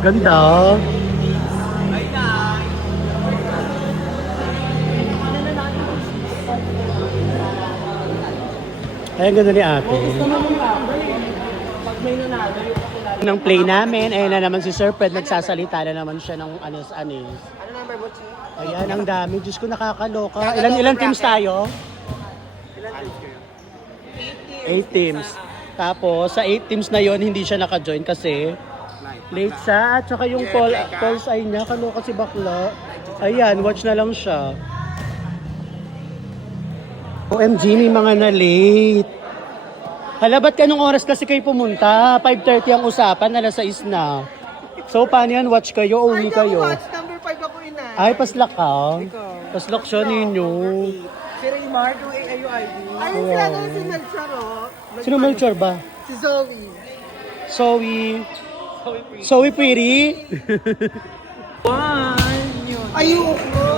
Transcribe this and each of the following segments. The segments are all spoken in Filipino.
Ganda. Ay, ang ganda ni ate. Pag may nanalo, yung kakilala. Nang play namin, ayun na naman si Sir Fred, nagsasalita na naman siya ng anis-anis. Ano number mo, Chi? Ayan, ang dami. Diyos ko, nakakaloka. Ilan teams tayo? Ilan teams kayo? 8 teams. Tapos, sa 8 teams na yon hindi siya naka-join kasi late siya. At saka yung calls ay niya, kaloka si bakla. Ayan, watch na lang siya. OMG, may mga na-late. Hala, ba't kanong oras kasi kayo pumunta? 5:30 ang usapan, alas 6 na. So, paano yan? Watch kayo o uwi kayo? Watch number 5 ako ina. Ay, paslak ka? Ikaw. Paslak siya ninyo. Si Raymar, 2AIUID. Ayun Wow. sila doon si Melchor, oh. Sino Melchor ba? Si Zoe. Zoe. Zoe Pretty. Ayoko.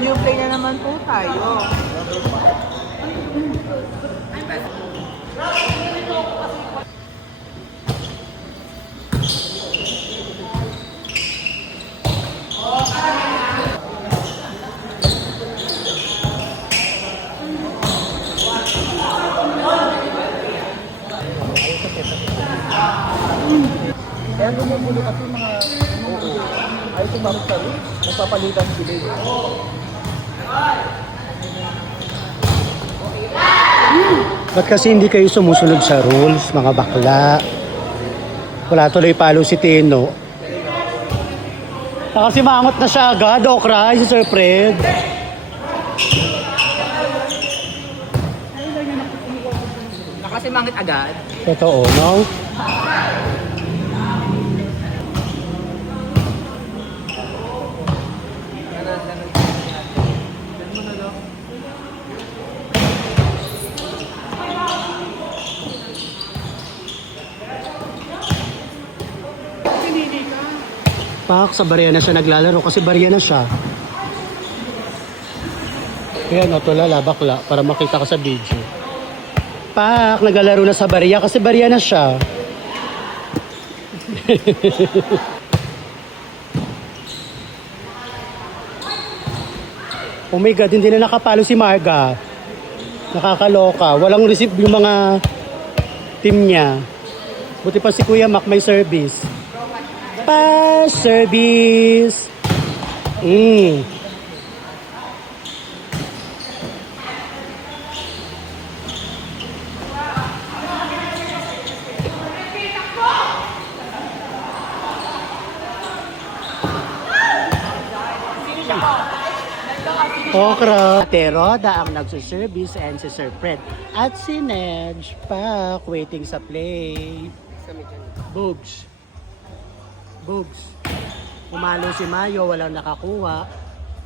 New play na naman po tayo. Kaya gumugulo kasi mga ay tumamit sa rin, nagpapalitan sila eh. Ba't kasi hindi kayo sumusunod sa rules, mga bakla? Wala tuloy palo si Tino. Kasi mangot na siya agad, okra, si Sir Fred. Nakasimangit agad. Totoo, no? Pak, sa barya na siya naglalaro kasi barya na siya. Ayan, o tulala, bakla, para makita ka sa video. Pak, naglalaro na sa barya kasi barya na siya. Oh my God, hindi na nakapalo si Marga. Nakakaloka. Walang receive yung mga team niya. Buti pa si Kuya Mac may service. Pass service. Okra. Ate Roda ang nagsuservice and si Sir Fred. At si Nedge Pak waiting sa play. Boobs. Boobs. Umalo si Mayo, walang nakakuha.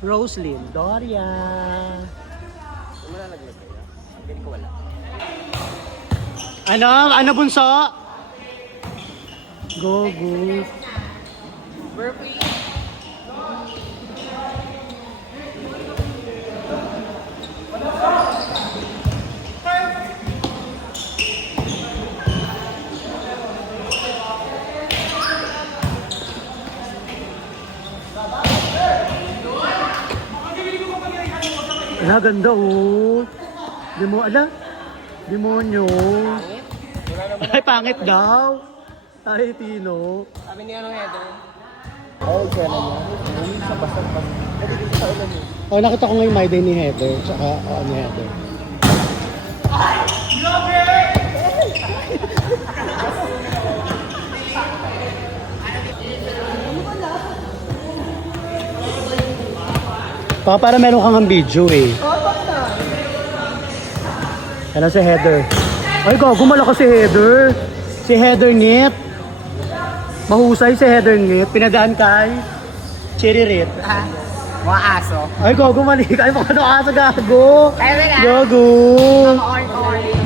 Roslyn, Doria. Ano? Ano bunso? Go, go. Ala, ganda oh. Demonyo. Ay, pangit daw. Ay, Tino. Sabi ni ano Heather? Ay, kaya na niya. Sa basag pa. Kasi dito sa ulan eh. Oh, nakita ko ngayon my day ni Heather. Tsaka, ni Heather. Para meron kang ang video eh. Yan si Heather. Ay, gumala ko si Heather. Si Heather Net. Mahusay si Heather Net. Pinadaan kay Cherry Red. Mga aso. Ay, gumalik. Ay, mga aso gago. Ay, wala. Gago. Orange.